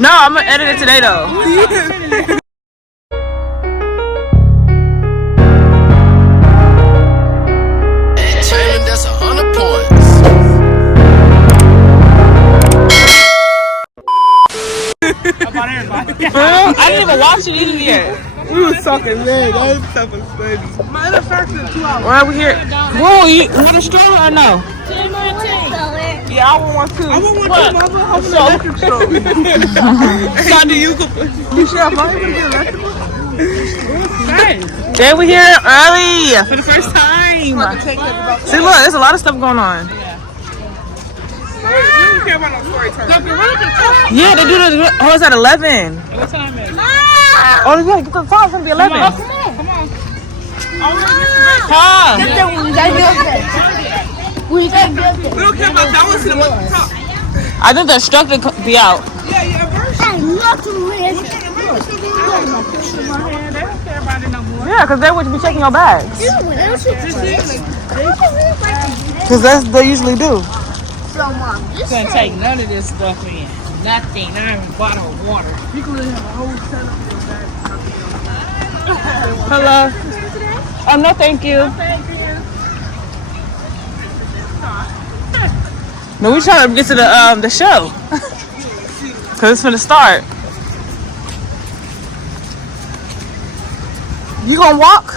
No, I'm gonna edit it today though. That's 100 points. About everybody. I didn't even watch it either yet. We was talking, man. That stuff was funny. My other fact is 2 hours. Well, we here. Whoa, you want a stroller or no? Yeah, I want one too. I want one too, mother. I want an electric stroller. Sandy, you could put. You should have money for the electrical. Then we here early. For the first time. See, look, there's a lot of stuff going on. We don't care about no story time. Yeah, they do the. Oh, it's at 11. What time is it? Oh, yeah, get the time. It's gonna be 11. Come on. Huh? We don't care about that one's in the top. I think the instructor could be out. Yeah, first. I love to live. They don't care about it no more. Yeah, because they would be checking your bags. Because they usually do. So, Mom, just Couldn't take none of this stuff in. Nothing. Not even a bottle of water. You could have a whole ton of your bag. Hello. Oh, no, thank you. No, we trying to get to the show. Because it's finna start. You gonna walk?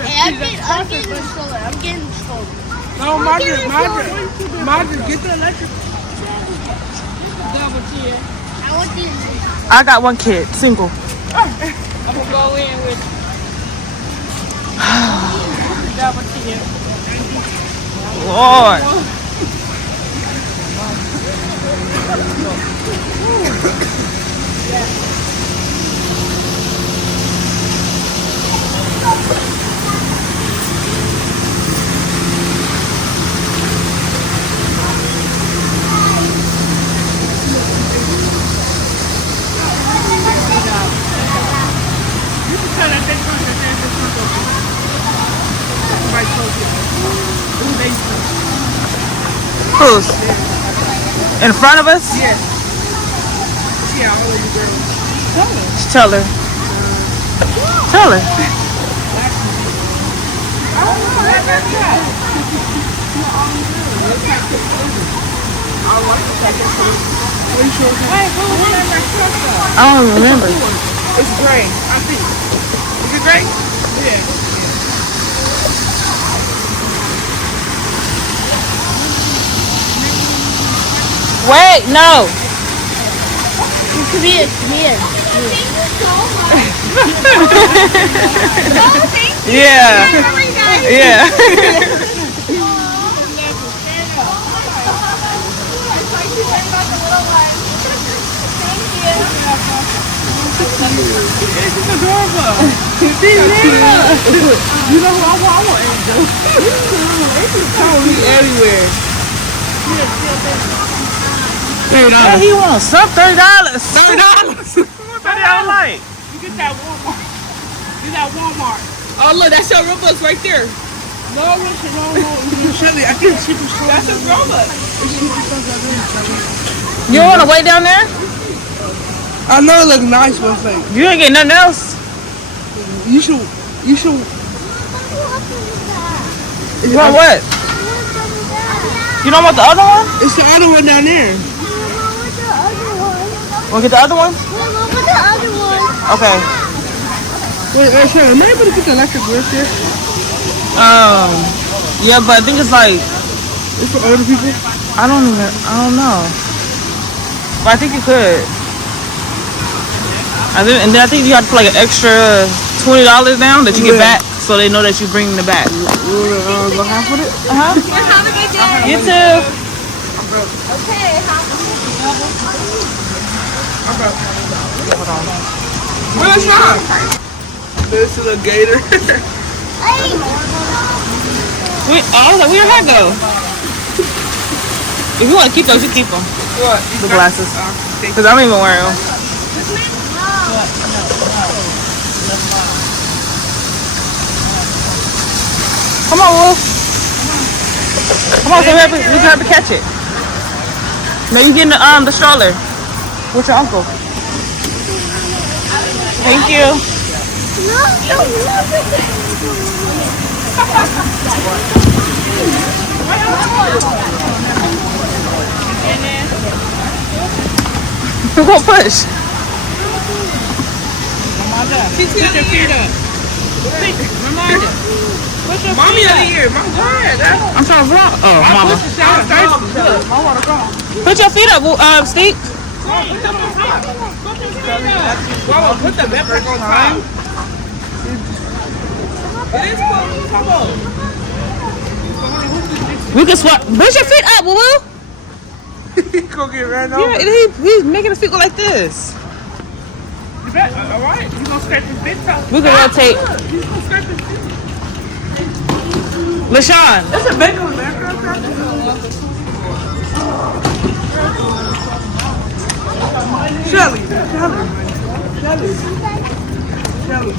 Hey, I'm getting the stroller. I'm getting the stroller. No, Margaret, get the electric. Double chair. I want these. I got one kid, single. I'm gonna go in with double chair. Lord. Who's? In front of us? Yeah. Yeah, all of you girls. Tell her. Tell her. I don't know. That's that. I don't remember. It's gray, I think. Is it gray? Yeah. Wait, no. Come here. Yeah. Yeah. It's adorable. You know who I want Angel. Follow me everywhere. Yeah, he wants some $30. $30 like. You get that Walmart. Get that Walmart. Oh look, that's your Robux right there. No, Shelly, I can't ship you. That's a Robux. You don't want to wait down there? I know it looks nice, but like You ain't getting nothing else? you should. You want what? You don't want the other one? It's the other one down there. Want to get the other one? Okay. Wait, Shelly, am I able to get the electric right there? Yeah, but I think it's like, It's for older people. I don't know. But I think you could. And then I think you have to put like an extra $20 down that you get back, so they know that you bring it back. You wanna go half with it? You too. Okay, Hold on. Where's that? This is a gator. Where your hair go? If you want to keep those, you keep them. What? The glasses. Because I don't even wear them. Come on, Wolf. Come on, so we can have to catch it. No, you getting the stroller. With your uncle. Thank you. We're gonna push. Put your feet up. Reminder. Mommy out of here. Mom, go ahead. I'm trying to vlog. Oh, mama. Put your feet up, Steve. Mama, put the bed back on top. It is cold. Come on. We can swap. Put your feet up, woo. He gonna get ran over. Yeah, he's making his feet go like this. You bet. All right. You gonna scrape his feet out? We can rotate. He's gonna scrape his feet. LaShawn. That's a big one, man. Shelly.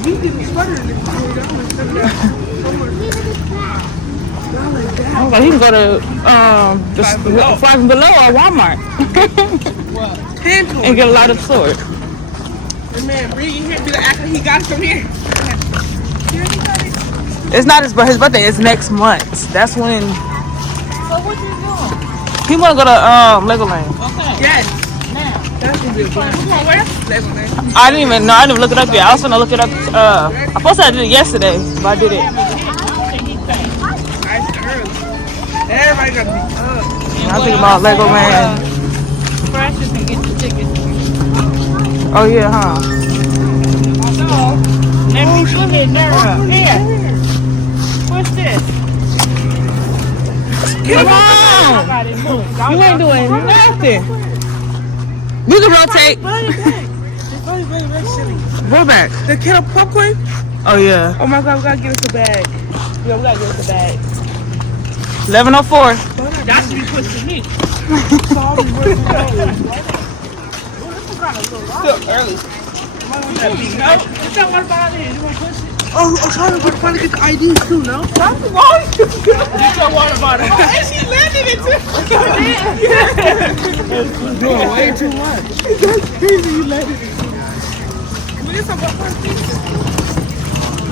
We didn't sweater in this. I was like, he can go to the Five and Below or Walmart and get a lot of sword. The man, bring you here. Be the actor. He got it from here. It's not his birthday. It's next month. That's when. So what you doing? He want to go to Legoland. Okay. Yes. Now. That's gonna be a plan. Where? Legoland. I didn't even look it up yet. I was gonna look it up. I supposed to did it yesterday, but I did it. Everybody gotta be up. I'm thinking about Legoland. Practice and get the tickets. Oh yeah, huh? Let me put it there. Here. What's this? Come on! You ain't doing nothing. We can rotate. Go back. The kettle popcorn? Oh yeah. Oh my god, we gotta get us a bag. Yeah, we gotta get us a bag. 11:04. That should be pushed to me. Still early. No, it's not one about it. You want to push it? Oh, I'm trying to get the ID too, no? That's wrong. Get your water bottle. Oh, and she landed it too. You're doing way too much. That's crazy. You landed it. Can we get some popcorn, please?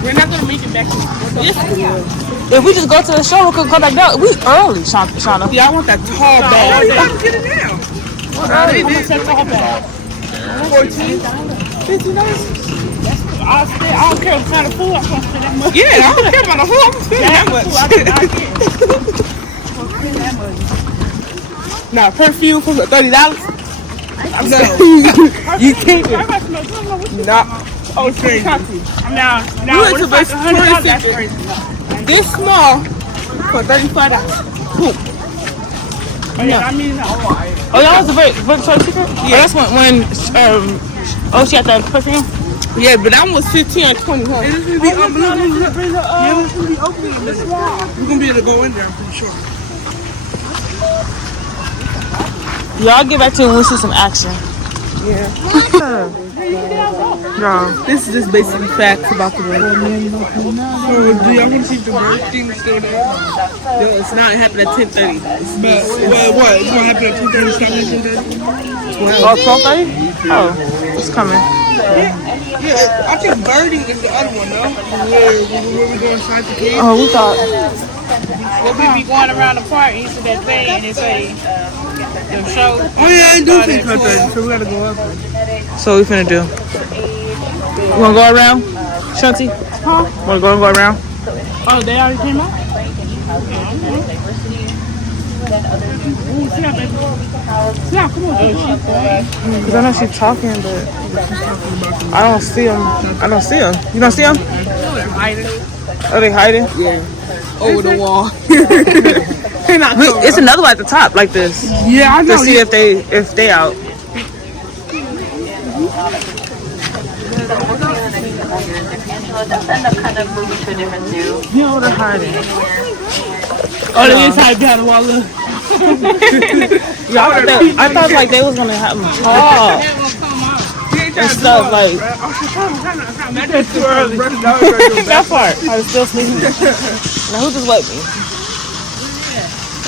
We're not going to make it back to If we just go to the show, we could come back down. We early, Shauna. Yeah, I want that tall bag. Oh, you got to get it now. What early? How much that tall bag? $14. $15. I don't care what kind of food I'm going to spend that much. Yeah, I don't care about the food. I'm spending that much. Nah, perfume for $30. No. You can't. Nah. Oh, it's crazy. Now, what if it's $100? That's crazy. This small for $35. Poop. Oh, yeah, I mean, Oh, that was the Victoria's Secret? Yeah. Oh, that's when she had that perfume? Yeah, but that one was 15 or 20, huh? It's gonna be open. Yeah, it's gonna be open in a minute. We're gonna be able to go in there, I'm pretty sure. Y'all get back to it when we see some action. Yeah. No. This is just basically facts about the weather. So, do y'all want to see if the bird thing is still there? Yeah, it's not happening at 10:30. But, what? It's gonna happen at 10:30, it's happening at 10:30? 12:30? Oh, it's coming. Yeah, I think birding is the other one, though. Where we go inside the cave. Oh, we thought. We'll be going around the park and see that thing and it's a show. Oh yeah, I do think about that. So we gotta go up. So what we finna do? You wanna go around? Shanti? Huh? Wanna go around? Oh, they already came out? Yeah, come on. Because I know she's talking, but I don't see them. You don't see them? They're hiding. Are they hiding? Yeah. Over the wall. It's another one at the top, like this. Yeah, I know. To see if they out. You know they're hiding. Oh, they is hiding behind the wall. I thought like they was gonna have them talk and stuff like. That's too early. That part. I was still sleeping. Now who just wet me?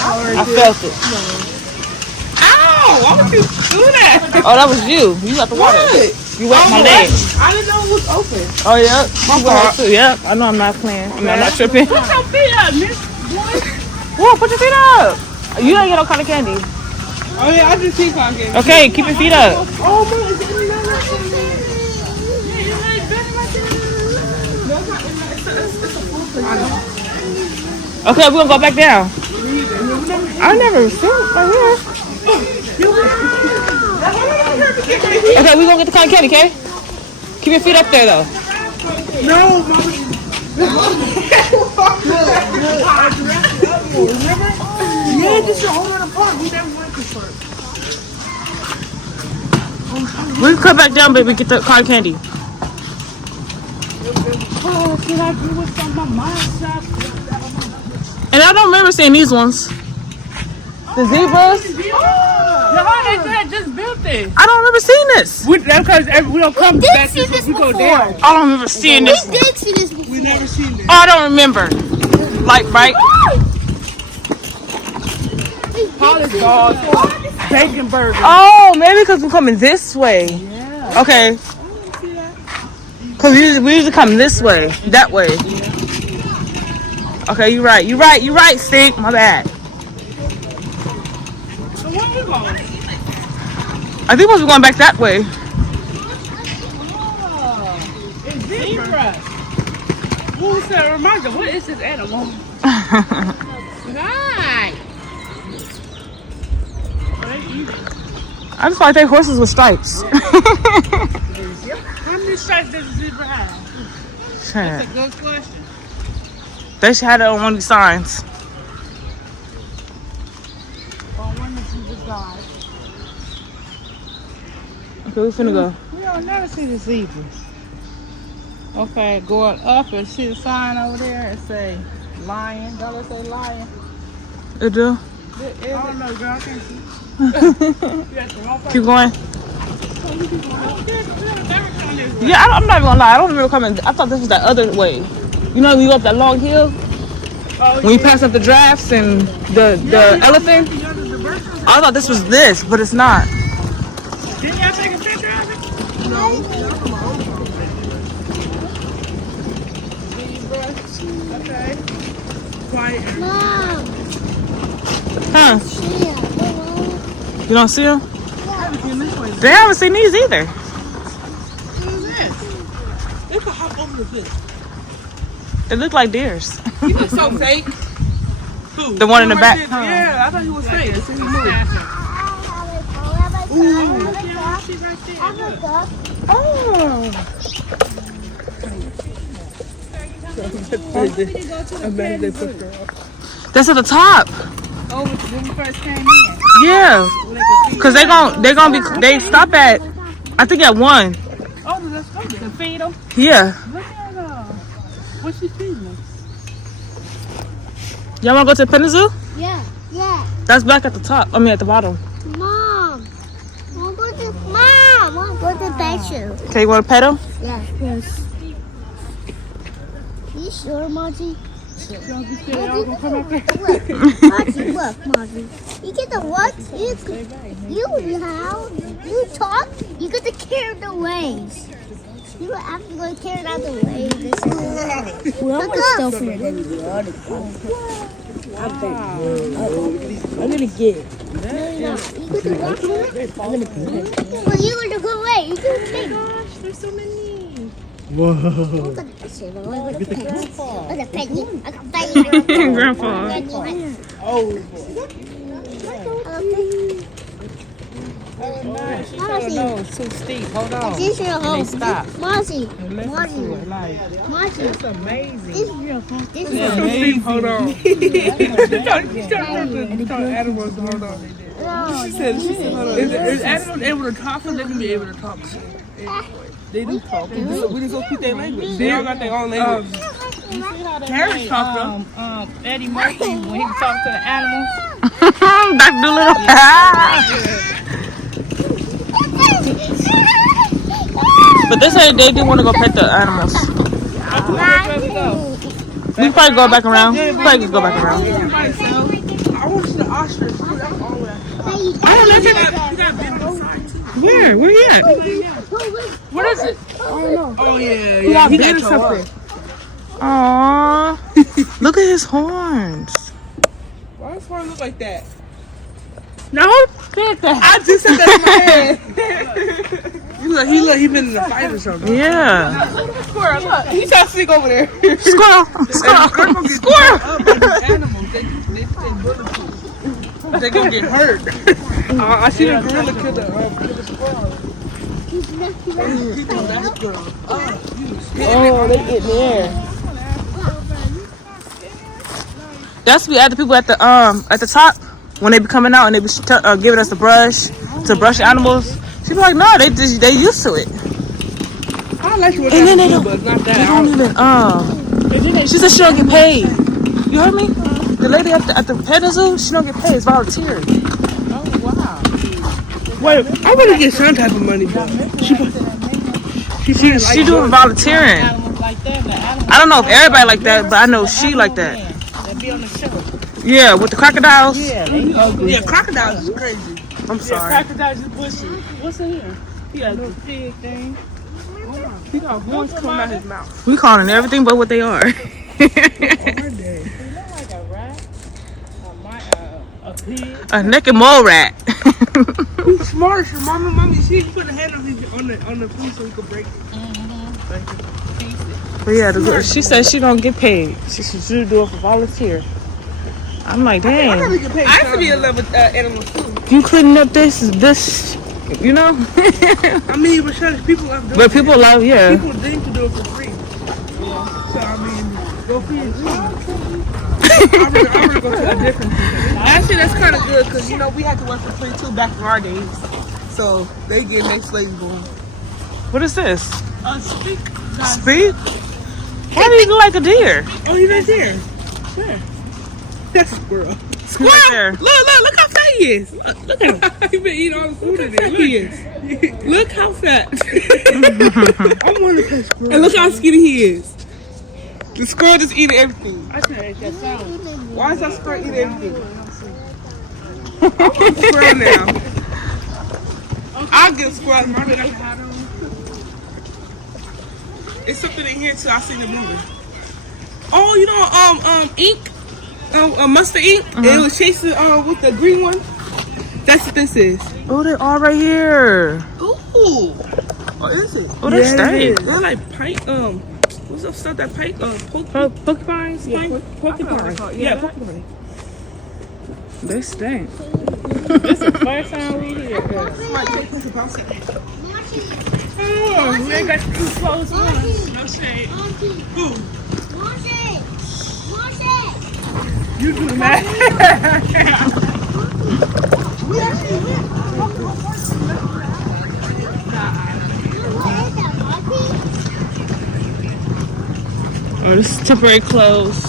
I felt it. Ow! Why would you do that? Oh, that was you. You got the water. You wet my leg. I didn't know it was open. Oh, yeah. My fault. Yep. I know I'm not playing. I'm not tripping. Put your feet up, miss. Whoa, put your feet up. You ain't get no kind of candy. Oh, yeah, I just see candy. Okay, keep your feet up. Oh, man, is it Okay, we're gonna go back down. I never seen it right here. Okay, we're gonna get the cotton candy, okay? Keep your feet up there though. No, Mama. Yeah, this is all in the park. We never went to park. We can come back down, baby, get the cotton candy. Oh, can I do with some of my shop? And I don't remember seeing these ones. The zebras. They just built this. I don't remember seeing this. That's because we don't come back see this we go before. down. I don't remember seeing this. We did see this before. We never seen this. Oh, I don't remember. Like, right? Polish dogs, bacon burgers. Oh, maybe because we're coming this way. Yeah. Okay. Because we usually come this way. That way. Okay, you're right. You're right, Stink. My bad. So where we going? I think we're going back that way. It's zebra. Who said, reminder, what is this animal? Right. I just like they horses with stripes. How many stripes does a zebra have? That's a good question. They should have it on one of these signs. On one of the guys. Okay, we finna go. We don't never see the zebra. Okay, going up and see the sign over there and say lion. Don't it say lion? It do? I don't know, girl. I can't see. Keep going. Yeah, I'm not even gonna lie. I don't remember coming. I thought this was that other way. You know, when you go up that long hill, when you pass up the giraffes and the elephant. I thought this was this, but it's not. Didn't y'all take a picture of it? No. Okay. Quiet. Mom. Huh? Yeah. You don't see them? They haven't seen these either. They could hop over the fence. They look like deers. He looks so fake. Who? The one in the back. Yeah, I thought he was fake. That's what he moved. That's at the top. Oh, when we first came in. Yeah. Cause they stop at, I think at 1. Oh, let's go there. To feed them? Yeah. Look at her. What's she feeding them? Y'all wanna go to the Penny Zoo? Yeah. Yeah. That's back at the top. I mean at the bottom. Mom. Wanna go to the pet show? Okay, you wanna pet him? Yeah. Yes. You sure, Margie? Y'all be scared y'all gonna come up there? Look, Margie. You get the what? You talk. You get to carry the waves. You have to go carry out the waves. Well, I'm still for it. I'm gonna get it. I'm gonna pay. Well, you gonna go away. You can take. Gosh, there's so many. Whoa. Grandpa. Oh. Marcy. No, it's too steep. Hold on. This is your home. Stop. Marcy. Marcy. Marcy. That's amazing. This is your home. This is That's your home. amazing. Hold on. You trying to animals to hold on. She said, hold on. Is animals able to talk or they can be able to talk? They do talk. We just don't speak their language. They all got their own language. Harris talked to Eddie Murphy when he was talking to the animals. Dr. Doolittle. But they said they do want to go pet the animals. We can probably go back around. We can probably just go back around. I want to see the ostrich. That's all that. Where he at? What is it? I don't know. Oh yeah, He got He bit or got something. Aww. Look at his horns. Why does one look like that? No, said that. I just said that in my head. He been in a fight or something. Yeah. Squirrel, look. He trying to sneak over there. Squirrel. Squirrel. Squirrel. Animals, they bulletproof. They gonna get hurt. I see the gorilla kill the squirrel. He doing that girl. Oh, they get there. That's be at the people at the top when they be coming out and they be giving us the brush to brush the animals. She be like, no, they used to it. I like it, And then they don't, but it's not they that. don't even She said she don't get paid. You heard me? The lady at the pet zoo, she don't get paid. It's volunteer. Wait, I want to get some type of money, but She doing volunteering. Animals like that, the animals I don't know if everybody like that, but I know she like that. that be on the show. Yeah, with the crocodiles. Yeah, they ugly. yeah, crocodiles is crazy. I'm sorry. Crocodiles is bushy. What's in here? He got a little pig thing. He got horns coming out his mouth. We calling everything but what they are. They look like a rat, a pig. A naked mole rat. He's smart. Your mommy, she put a hand on the food so he could break it. But yeah, she said she don't get paid. She should do it for volunteer. I'm like, I dang. never get paid. I have to be in love with animals too. You cleaning up this, you know? I mean, but people love doing But people love, yeah. People think to do it for free. So I mean, go feed it. I'm gonna go to a different thing. Actually, that's kind of good because we had to work for free too back in our days. So they get their slaves going. What is this? Speak. Speak? Why do you look like a deer? Oh, he's right there. Where? That's a squirrel. Right there. Look how fat he is. Look at him. He been eating all the food in there. Look he is. Look how fat. I want to pet squirrel. And look how skinny he is. The squirrel just eating everything. I can't eat that salad. Why is that squirrel eating everything? I want a squirrel now. I'll get a squirrel. It's something in here too. I seen it moving. Oh, ink. Mustard ink. It was chasing with the green one. That's what this is. Oh, they all right here. Ooh. What is it? Oh, they stink. They're like pike. What's up stuff that pike? Porcupines? Yeah, porcupine. Yeah, porcupine. They stink. This is the first time we hear this. Oh, we ain't got too close ones. No shade. Who? Marcy! You do that. Oh, this is temporary clothes.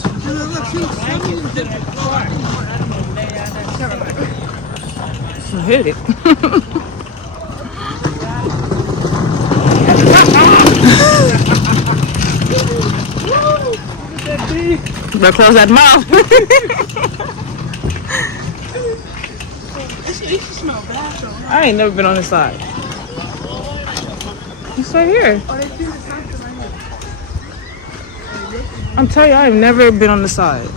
So hit it. Better close that mouth. I ain't never been on this side. It's right here. I'm telling you, I've never been on the side.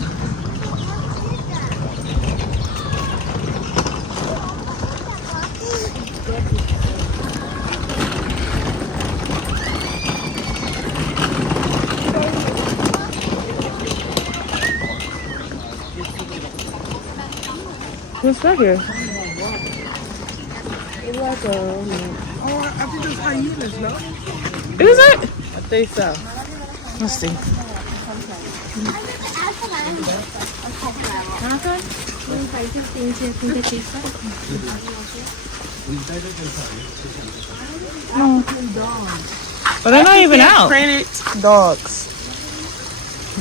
What's that here? It's like I think it's hyenas, no? Is it? I think so. Let's see. No. But they're not even out. Credit dogs.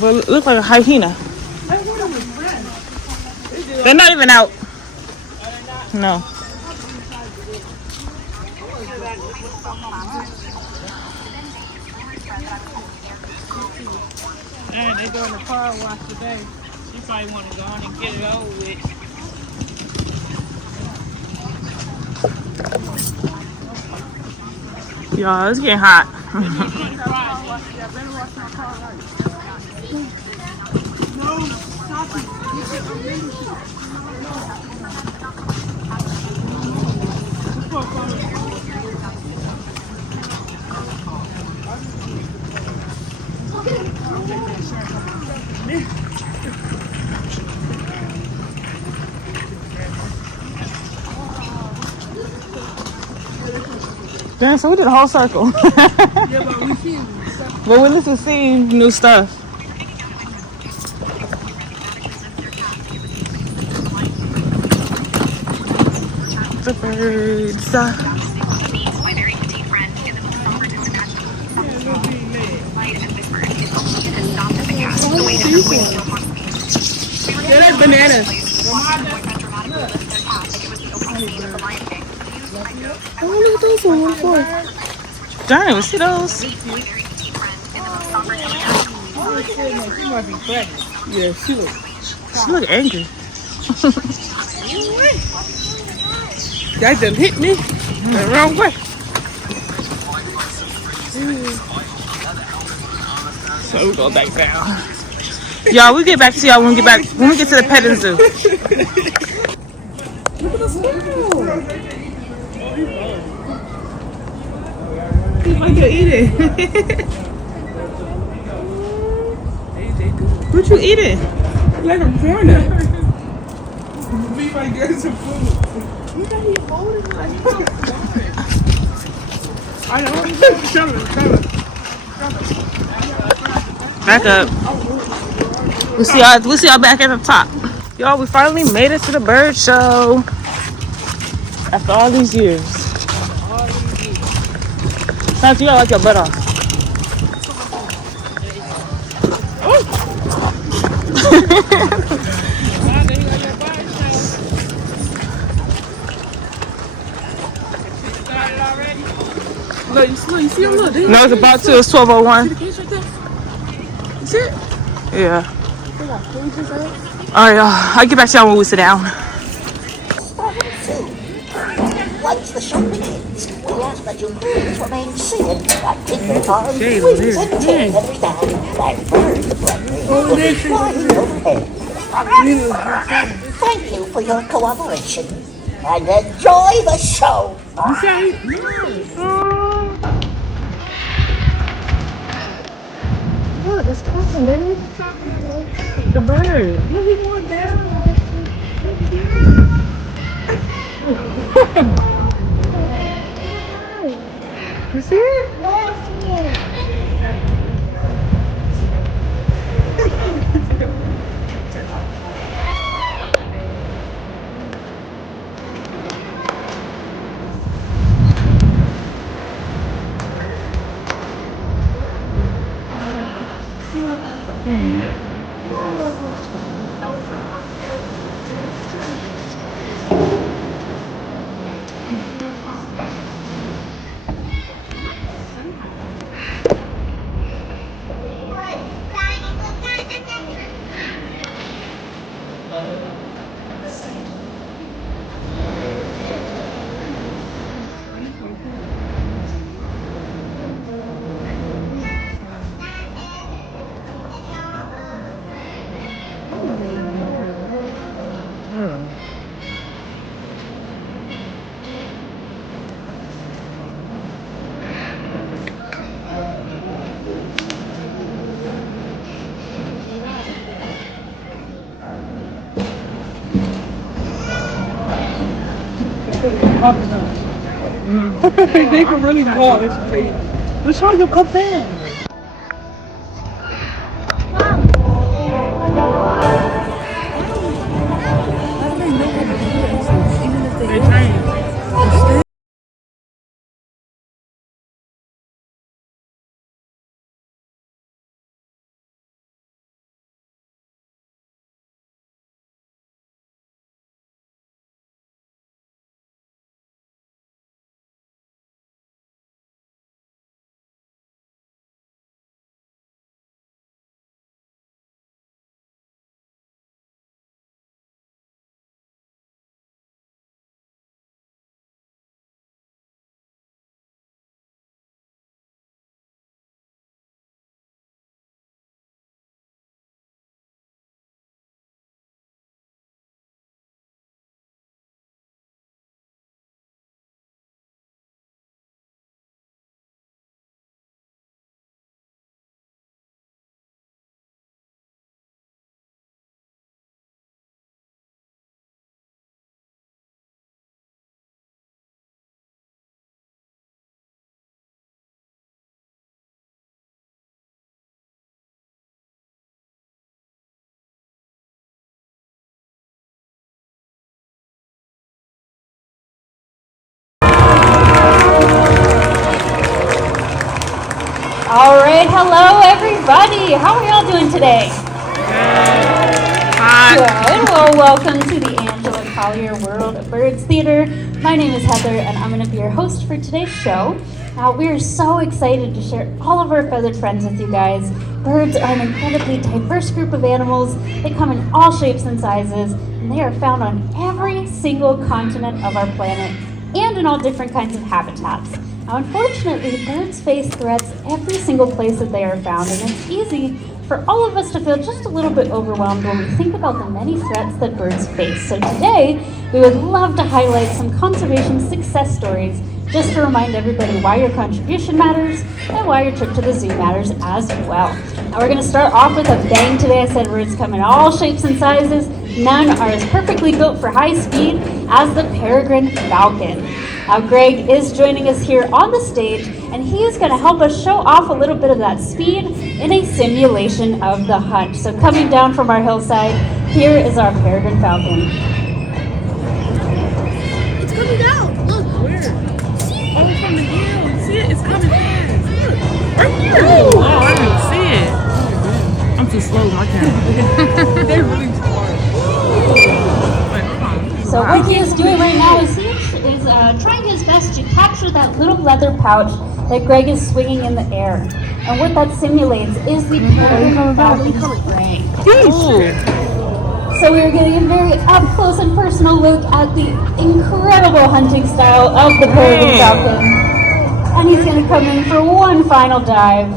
But it looks like a hyena. They're not even out. No. And they doing the car wash today. You probably want to go on and get it over with. Y'all, it's getting hot. Damn, so we did a whole circle. Yeah, but we see. But we listen to see new stuff. The birds. Yeah, that's bananas. Oh, look at those ones. Darn, we see those. She might be pregnant. Yeah, she looks. She look angry. That just hit me the wrong way. So we go back down. Y'all, we get back to y'all when we get to the petting zoo. Look at the squirrel. See if I can eat it. What you eating? Like a corner. We might get some food. I know. Shut up. Back up. We see y'all back at the top. Y'all, we finally made it to the bird show. After all these years. Sounds you got like your butt off. Look, you see him? Look. No, it's about to. It's 12:01. You see it? Yeah. Alright, y'all. I'll get back to y'all when we sit down. Once the show begins, we ask that you please remain seated and keep your arms, wings, and tail every down and burn the breath will be flying overhead. Thank you for your cooperation and enjoy the show. Look, it's coming, baby. The bird. Look, he's going down. You see it? They can really call this place. Let's try to come in. All right, hello everybody. How are y'all doing today? Hi. Good. Well, welcome to the Angela Collier World of Birds Theater. My name is Heather, and I'm going to be your host for today's show. Now, we are so excited to share all of our feathered friends with you guys. Birds are an incredibly diverse group of animals. They come in all shapes and sizes, and they are found on every single continent of our planet and in all different kinds of habitats. Now, unfortunately, birds face threats every single place that they are found, and it's easy for all of us to feel just a little bit overwhelmed when we think about the many threats that birds face. So today, we would love to highlight some conservation success stories just to remind everybody why your contribution matters and why your trip to the zoo matters as well. Now we're going to start off with a bang today. I said birds come in all shapes and sizes. None are as perfectly built for high speed as the peregrine falcon. Now Greg is joining us here on the stage, and he is going to help us show off a little bit of that speed in a simulation of the hunt. So coming down from our hillside, here is our peregrine falcon. It's coming down. Look. Where? Oh, from the hill. See it? It's coming fast. Look. Right here. Oh, I didn't see it. I'm too slow with my camera. They're really too hard. So what he is doing right now is trying his best to capture that little leather pouch that Greg is swinging in the air. And what that simulates is the peregrine falcon's prey. So we are getting a very up close and personal look at the incredible hunting style of the peregrine falcon. And he's going to come in for one final dive.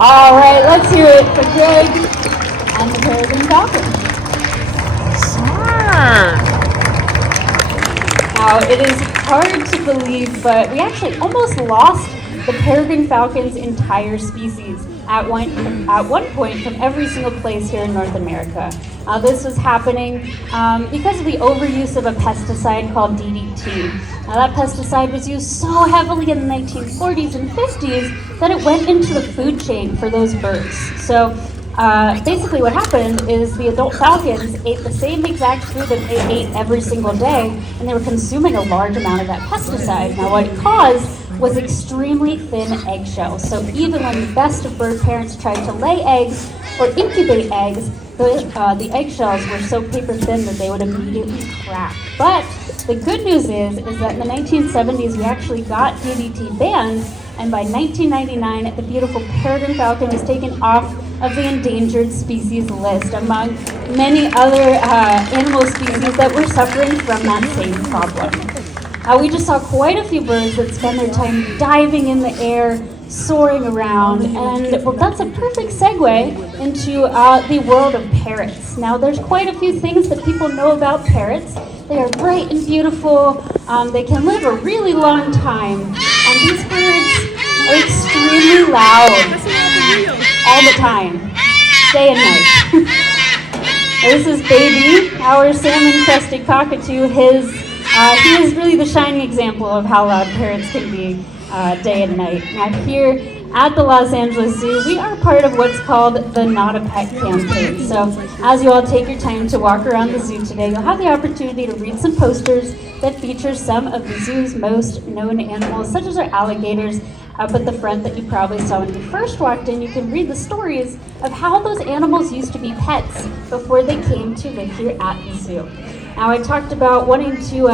All right, let's hear it for Greg and the peregrine falcon. Smart. Now, it is hard to believe, but we actually almost lost the peregrine falcon's entire species at one point from every single place here in North America. This was happening because of the overuse of a pesticide called DDT. Now, that pesticide was used so heavily in the 1940s and 50s that it went into the food chain for those birds. So basically what happened is the adult falcons ate the same exact food that they ate every single day, and they were consuming a large amount of that pesticide. Now what it caused was extremely thin eggshells. So even when the best of bird parents tried to lay eggs or incubate eggs, the eggshells were so paper thin that they would immediately crack. But the good news is that in the 1970s we actually got DDT banned, and by 1999 the beautiful peregrine falcon was taken off of the endangered species list among many other animal species that were suffering from that same problem. We just saw quite a few birds that spend their time diving in the air, soaring around, and well, that's a perfect segue into the world of parrots. Now, there's quite a few things that people know about parrots. They are bright and beautiful. They can live a really long time, and these birds are extremely loud all the time, day and night. This is Baby, our salmon-crested cockatoo. He is really the shining example of how loud parrots can be day and night. Now here at the Los Angeles Zoo, we are part of what's called the Not a Pet campaign. So as you all take your time to walk around the zoo today, you'll have the opportunity to read some posters that feature some of the zoo's most known animals, such as our alligators up at the front that you probably saw when you first walked in. You can read the stories of how those animals used to be pets before they came to live here at the zoo. Now, I talked about wanting to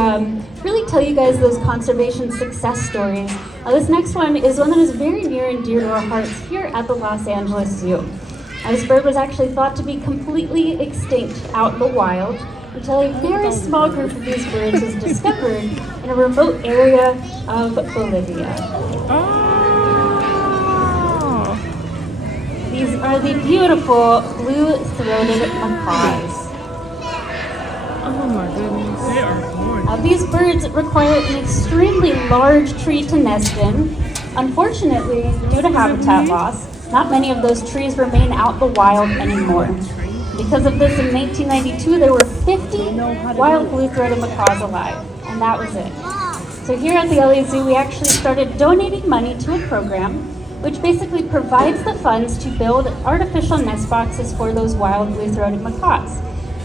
really tell you guys those conservation success stories. This next one is one that is very near and dear to our hearts here at the Los Angeles Zoo. This bird was actually thought to be completely extinct out in the wild until a very small group of these birds was discovered in a remote area of Bolivia. These are the beautiful blue-throated macaws. Oh my goodness. They are gorgeous. These birds require an extremely large tree to nest in. Unfortunately, due to habitat loss, not many of those trees remain out in the wild anymore. Because of this, in 1992, there were 50 wild blue-throated macaws alive, and that was it. So here at the LA Zoo, we actually started donating money to a program which basically provides the funds to build artificial nest boxes for those wild blue-throated macaws.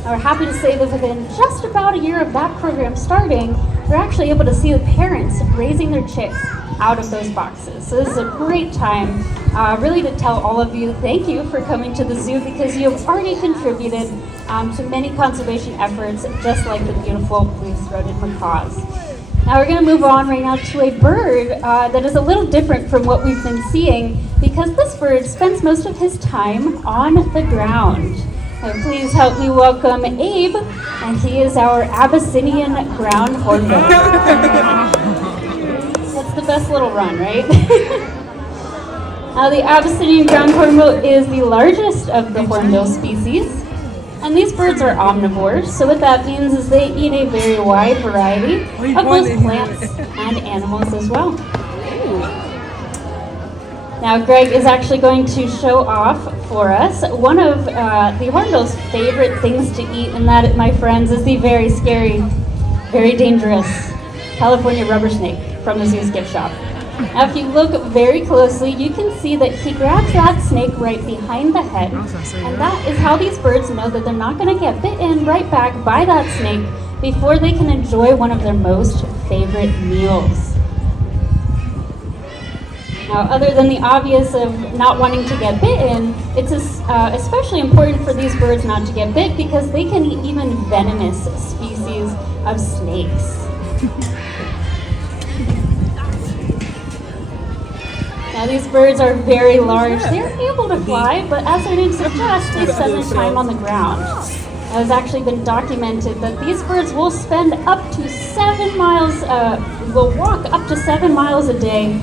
We're happy to say that within just about a year of that program starting, they're actually able to see the parents raising their chicks out of those boxes. So this is a great time really to tell all of you thank you for coming to the zoo, because you have already contributed to many conservation efforts, just like the beautiful blue-throated macaws. Now we're going to move on right now to a bird that is a little different from what we've been seeing, because this bird spends most of his time on the ground. Please help me welcome Abe, and he is our Abyssinian ground hornbill. That's the best little run, right? Now the Abyssinian ground hornbill is the largest of the hornbill species, and these birds are omnivores. So what that means is they eat a very wide variety of both plants and animals as well. Now Greg is actually going to show off for us one of the hornbill's favorite things to eat, and that, my friends, is the very scary, very dangerous California rubber snake from the zoo's gift shop. Now if you look very closely, you can see that he grabs that snake right behind the head, and that is how these birds know that they're not going to get bitten right back by that snake before they can enjoy one of their most favorite meals. Now, other than the obvious of not wanting to get bitten, it's especially important for these birds not to get bit, because they can eat even venomous species of snakes. Now, these birds are very large. They're able to fly, but as their name suggests, they spend their time on the ground. It has actually been documented that these birds will spend up to 7 miles, will walk up to 7 miles a day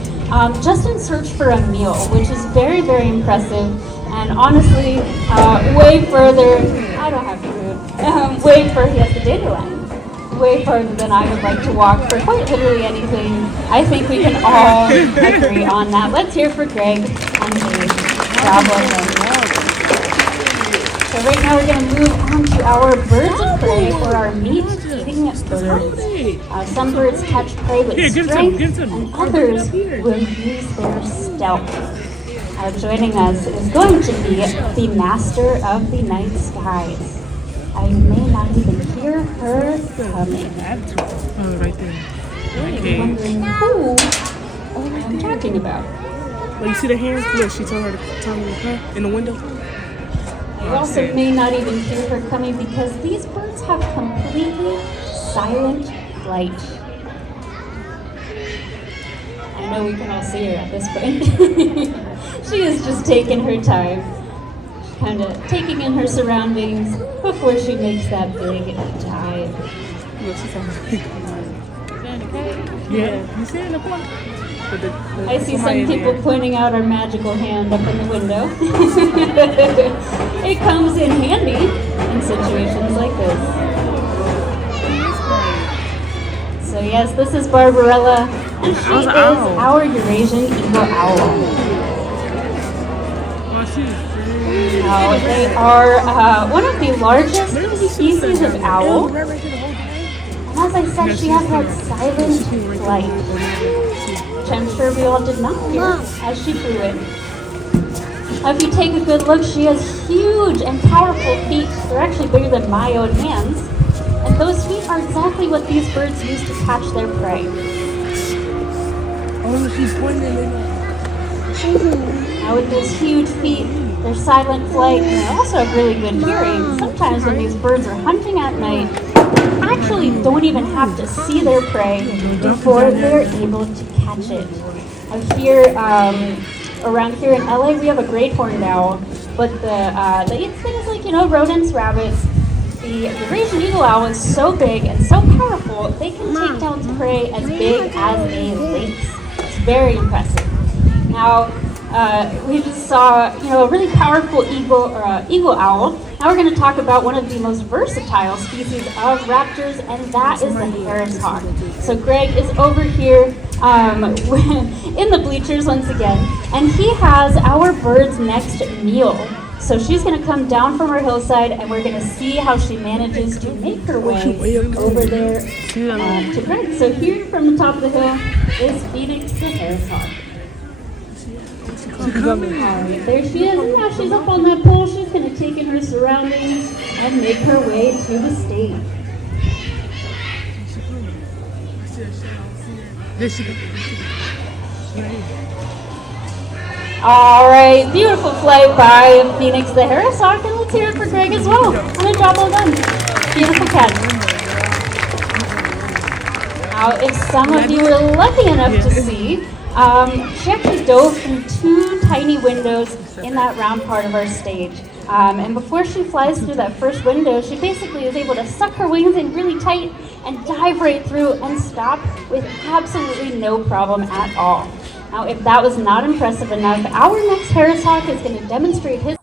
just in search for a meal, which is very, very impressive, and honestly, way further, I don't have food, way further, he has the data line, way further than I would like to walk for quite literally anything. I think we can all agree on that. Let's hear for Greg and his travel. So right now we're going to move on to our birds of prey, or our meat-eating birds. Some birds catch prey with strength, and others will use their stealth. Joining us is going to be the master of the night skies. I may not even hear her coming. Oh, right there. You're wondering who I'm talking about. Well, you see the hands? Look, she told her to tell me to come in the window. You also may not even hear her coming, because these birds have completely silent flight. I know we can all see her at this point. She is just taking her time, kind of taking in her surroundings before she makes that big dive. Yeah, you see in the point? I see some people pointing out our magical hand up in the window. It comes in handy in situations like this. So yes, this is Barbarella, and she is our Eurasian eagle owl. Now, they are one of the largest species of owl. And as I said, she has that silent flight, which I'm sure we all did not hear as she flew in. If you take a good look, she has huge and powerful feet. They're actually bigger than my own hands. And those feet are exactly what these birds use to catch their prey. Oh, she's pointing. Now with those huge feet, their silent flight, and they also have really good hearing. Sometimes when these birds are hunting at night, they actually don't even have to see their prey before they're able to catch it. Now here, around here in LA, we have a great horned owl, but they eat things like, rodents, rabbits. The Eurasian eagle owl is so big and so powerful, they can take down prey as big as a lynx. It's very impressive. Now, we just saw, a really powerful eagle owl. Now we're going to talk about one of the most versatile species of raptors, and that is the Harris hawk. So Greg is over here in the bleachers once again, and he has our bird's next meal. So she's going to come down from her hillside, and we're going to see how she manages to make her way over there to Greg. So here from the top of the hill is feeding the Harris hawk. Alright, there she is, and now she's up on that pole. She's going to take in her surroundings and make her way to the stage. There she goes. All right, beautiful flight by Phoenix the Harris Hawk, and let's hear it for Greg as well. And a job well done. Beautiful catch. Now, if some of you were lucky enough to see, she actually dove through 2 tiny windows in that round part of our stage. And before she flies through that first window, she basically is able to suck her wings in really tight and dive right through and stop with absolutely no problem at all. Now, if that was not impressive enough, our next Harris Hawk is going to demonstrate his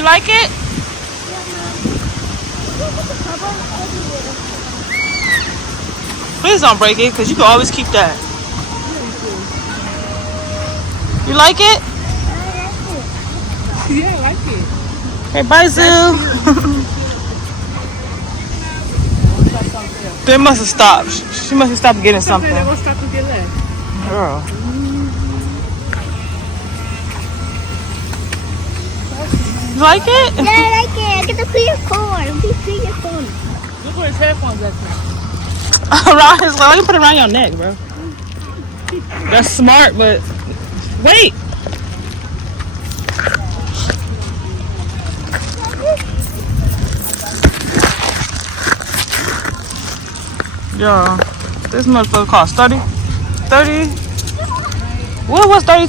You like it? Please don't break it, because you can always keep that. You like it? Yeah, I like it. Hey, bye, Zoo. They must have stopped. She must have stopped getting something. They're gonna stop and get left. Girl. You like it? Yeah, I like it. I get the clear corn. Clear corn. Look where his headphones at. Around his leg. You put it around your neck, bro. That's smart, but wait. Yo, this motherfucker cost 30. What was 32?